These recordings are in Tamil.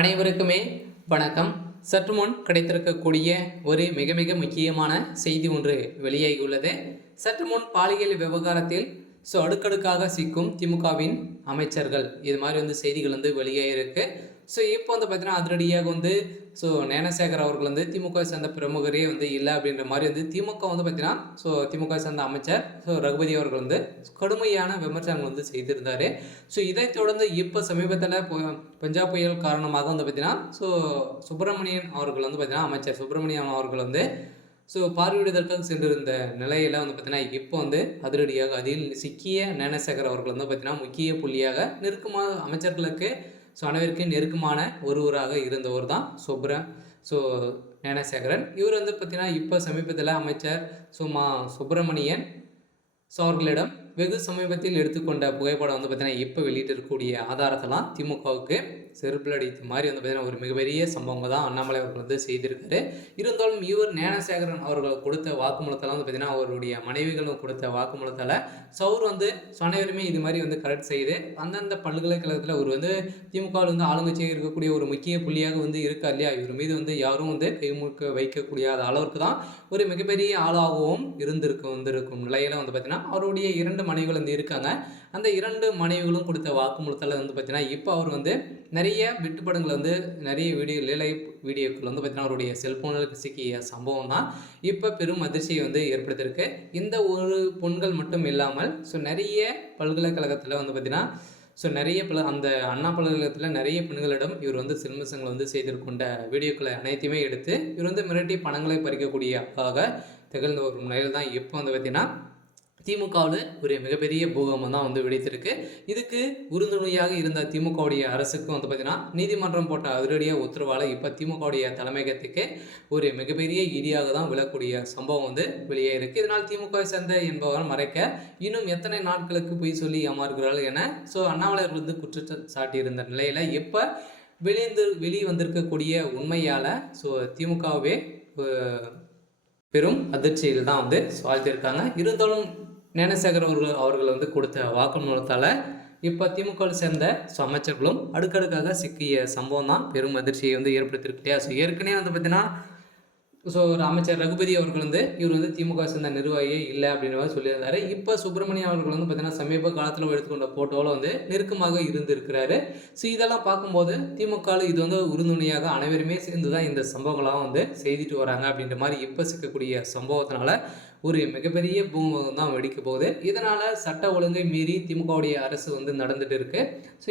அனைவருக்குமே வணக்கம். சற்று முன் கிடைத்திருக்கக்கூடிய ஒரு மிக மிக முக்கியமான செய்தி ஒன்று வெளியாகியுள்ளது. சற்று முன் பாலியல் விவகாரத்தில் அடுக்கடுக்காக சிக்கும் திமுகவின் அமைச்சர்கள், இது மாதிரி செய்திகள் வெளியாகிருக்கு. இப்போ பார்த்தீங்கன்னா அதிரடியாக ஞானசேகர் அவர்கள் திமுக சேர்ந்த பிரமுகரே இல்லை அப்படின்ற மாதிரி திமுக பார்த்தீங்கன்னா திமுக சேர்ந்த அமைச்சர் ரகுபதி அவர்கள் கடுமையான விமர்சனங்கள் செய்திருந்தார். இதைத் தொடர்ந்து இப்போ சமீபத்தில் பஞ்சாப் புயல் காரணமாக பார்த்தீங்கன்னா சுப்பிரமணியன் அவர்கள் பார்த்தீங்கன்னா அமைச்சர் சுப்பிரமணியன் அவர்கள் பார்வையிடுவதற்காக சென்றிருந்த நிலையில் பார்த்தீங்கன்னா இப்போ அதிரடியாக அதில் சிக்கிய ஞானசேகர் அவர்கள் பார்த்தீங்கன்னா முக்கிய புள்ளியாக நெருக்கமாக அமைச்சர்களுக்கு அனைவருக்கும் நெருக்கமான ஒருவராக இருந்தவர் தான் ஞானசேகரன். இவர் பார்த்தீங்கன்னா இப்போ சமீபத்தில் அமைச்சர் சுப்பிரமணியன் அவர்களிடம் வெகு சமீபத்தில் எடுத்துக்கொண்ட புகைப்படம் பார்த்தீங்கன்னா இப்போ வெளியிட்டிருக்கக்கூடிய ஆதாரத்தெல்லாம் திமுகவுக்கு செருப்பில் அடித்த மாதிரி பார்த்தீங்கன்னா ஒரு மிகப்பெரிய சம்பவங்கள் தான் அண்ணாமலை அவர்கள் செய்திருக்காரு. இருந்தாலும் இவர் ஞானசேகரன் அவர்கள் கொடுத்த வாக்குமூலத்தெல்லாம் பார்த்தீங்கன்னா அவருடைய மனைவிகளும் கொடுத்த வாக்குமூலத்தால் அவர் அனைவருமே இது மாதிரி கரெக்ட் செய்து அந்தந்த பல்கலைக்கழகத்தில் அவர் திமுகவில் ஆளுங்கட்சியாக இருக்கக்கூடிய ஒரு முக்கிய புள்ளியாக இருக்கா இல்லையா, இவர் மீது யாரும் கைமுக்க வைக்கக்கூடிய அளவிற்கு தான் ஒரு மிகப்பெரிய ஆளாகவும் வந்திருக்கும் நிலையில பார்த்தீங்கன்னா அவருடைய 2 மனைவிகள் இருக்காங்க. அந்த 2 மனைவிகளும் கொடுத்த வாக்குமூலத்தில் பார்த்தீங்கன்னா இப்போ அவர் நிறைய விட்டுப்படங்களை நிறைய வீடியோக்கள் பார்த்தீங்கன்னா அவருடைய செல்போனுக்கு சிக்கிய சம்பவம் தான் இப்போ பெரும் அதிர்ச்சியை ஏற்படுத்தியிருக்கு. இந்த ஒரு பொண்கள் மட்டும் இல்லாமல் நிறைய பல்கலைக்கழகத்தில் பார்த்தீங்கன்னா நிறைய அந்த அண்ணா பல்கலைக்கழகத்தில் நிறைய பெண்களிடம் இவர் சில்மிசங்களை செய்திருக்கின்ற வீடியோக்களை அனைத்தையுமே எடுத்து இவர் மிரட்டி பணங்களை பறிக்கக்கூடிய திகழ்ந்த ஒரு நிலையில் தான் இப்போ பார்த்தீங்கன்னா திமுகவில் ஒரு மிகப்பெரிய பூகம்பம் தான் வெடித்திருக்கு. இதுக்கு உறுதுணையாக இருந்த திமுகவுடைய அரசுக்கும் பார்த்தீங்கன்னா நீதிமன்றம் போட்ட அதிரடியாக உத்தரவால் இப்போ திமுகவுடைய தலைமையகத்துக்கு ஒரு மிகப்பெரிய இடியாக தான் விழக்கூடிய சம்பவம் வெளியே இருக்குது. இதனால் திமுக சேர்ந்த என்பவர் மறைக்க இன்னும் எத்தனை நாட்களுக்கு போய் சொல்லி ஏமாறுகிறார்கள் என அண்ணாமலை குற்றம் சாட்டியிருந்த நிலையில் இப்போ வெளியே வந்திருக்கக்கூடிய உண்மையால் திமுகவே பெரும் அதிர்ச்சியில் தான் வாழ்த்திருக்காங்க. இருந்தாலும் ஞானசேகர் அவர்கள் கொடுத்த வாக்குமூலத்தால் இப்போ திமுகவில் சேர்ந்த அமைச்சர்களும் அடுக்கடுக்காக சிக்கிய சம்பவம் தான் பெரும் அதிர்ச்சியை ஏற்படுத்தியிருக்கு இல்லையா. ஏற்கனவே பார்த்தீங்கன்னா ஒரு அமைச்சர் ரகுபதி அவர்கள் இவர் திமுக சேர்ந்த நிர்வாகியே இல்லை அப்படின்ற மாதிரி சொல்லியிருந்தாரு. இப்போ சுப்பிரமணியம் அவர்கள் பார்த்தீங்கன்னா சமீப காலத்தில் எடுத்துக்கொண்ட போட்டோவில் நெருக்கமாக இருந்திருக்கிறாரு. இதெல்லாம் பார்க்கும்போது திமுகவில் இது உறுதுணையாக அனைவருமே சேர்ந்து தான் இந்த சம்பவங்களாம் செய்துட்டு வராங்க அப்படின்ற மாதிரி இப்போ சிக்கக்கூடிய சம்பவத்தினால ஒரு மிகப்பெரிய பூகம்பம் தான் வெடிக்க போகுது. இதனால் சட்ட ஒழுங்கை மீறி திமுகவுடைய அரசு நடந்துட்டு இருக்கு.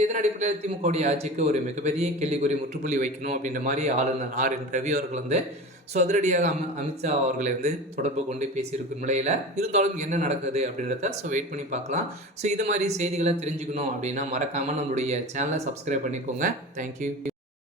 இதன் அடிப்படையில் திமுகவுடைய ஆட்சிக்கு ஒரு மிகப்பெரிய கேள்விக்குறி முற்றுப்புள்ளி வைக்கணும் அப்படின்ற மாதிரி ஆளுநர் RN ரவி அவர்கள் அதிரடியாக அமித்ஷா அவர்களை தொடர்பு கொண்டு பேசியிருக்கும் நிலையில் இருந்தாலும் என்ன நடக்குது அப்படின்றத வெயிட் பண்ணி பார்க்கலாம். இது மாதிரி செய்திகளை தெரிஞ்சுக்கணும் அப்படின்னா மறக்காமல் நம்மளுடைய சேனலை சப்ஸ்கிரைப் பண்ணிக்கோங்க. தேங்க்யூ.